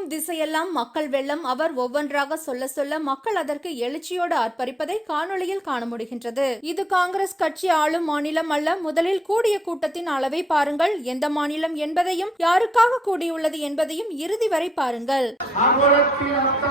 எல்லாம் மக்கள் வெள்ளம் அவர் ஒவ்வொன்றாக சொல்ல சொல்ல மக்கள் அதற்கு எழுச்சியோடு ஆர்ப்பரிப்பதை காணொளியில் காண முடிகின்றது இது காங்கிரஸ் கட்சி ஆளும் மாநிலம் அல்ல முதலில் கூடிய கூட்டத்தின் அளவை பாருங்கள் எந்த மாநிலம் என்பதையும் யாருக்காக கூடியுள்ளது என்பதையும் இறுதி வரை பாருங்கள் आंदोलन तीन हफ्ता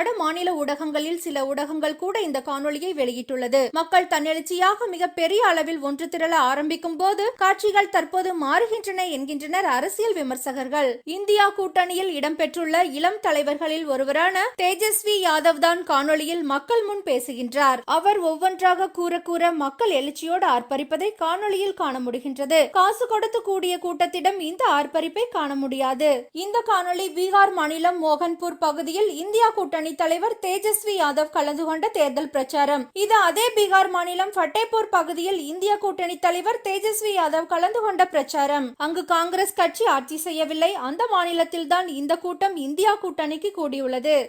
வட மாநில ஊடகங்களில் சில ஊடகங்கள் கூட இந்த காணொளியை வெளியிட்டுள்ளது. மக்கள் தன்னெழுச்சியாக மிக பெரிய அளவில் ஒன்று திரள ஆரம்பிக்கும் போது காட்சிகள் தற்போது மாறுகின்றன என்கின்றனர் அரசியல் விமர்சகர்கள். இந்தியா கூட்டணியில் இடம்பெற்றுள்ள இளம் தலைவர்களில் ஒருவரான தேஜஸ்வி யாதவ் தான் காணொளியில் மக்கள் முன் பேசுகின்றார். அவர் ஒவ்வொன்றாக கூற கூற மக்கள் எழுச்சியோடு ஆர்ப்பரிப்பதை காணொளியில் காண முடிகின்றது. காசு கொடுத்து கூடிய கூட்டத்திடம் இந்த ஆர்ப்பரிப்பை காண முடியாது. இந்த காணொளி பீகார் மாநிலம் மோகன்பூர் பகுதியில் இந்தியா கூட்டணி தலைவர் தேஜஸ்வி யாதவ் கலந்து கொண்ட தேர்தல் பிரச்சாரம். இது அதே பீகார் மாநிலம் ஃபட்டேபூர் பகுதியில் இந்திய கூட்டணி தலைவர் தேஜஸ்வி யாதவ் கலந்து கொண்ட பிரச்சாரம். அங்கு காங்கிரஸ் கட்சி ஆட்சி செய்யவில்லை. அந்த மாநிலத்தில்தான் இந்த கூட்டம் இந்தியா கூட்டணிக்கு கூடியுள்ளது.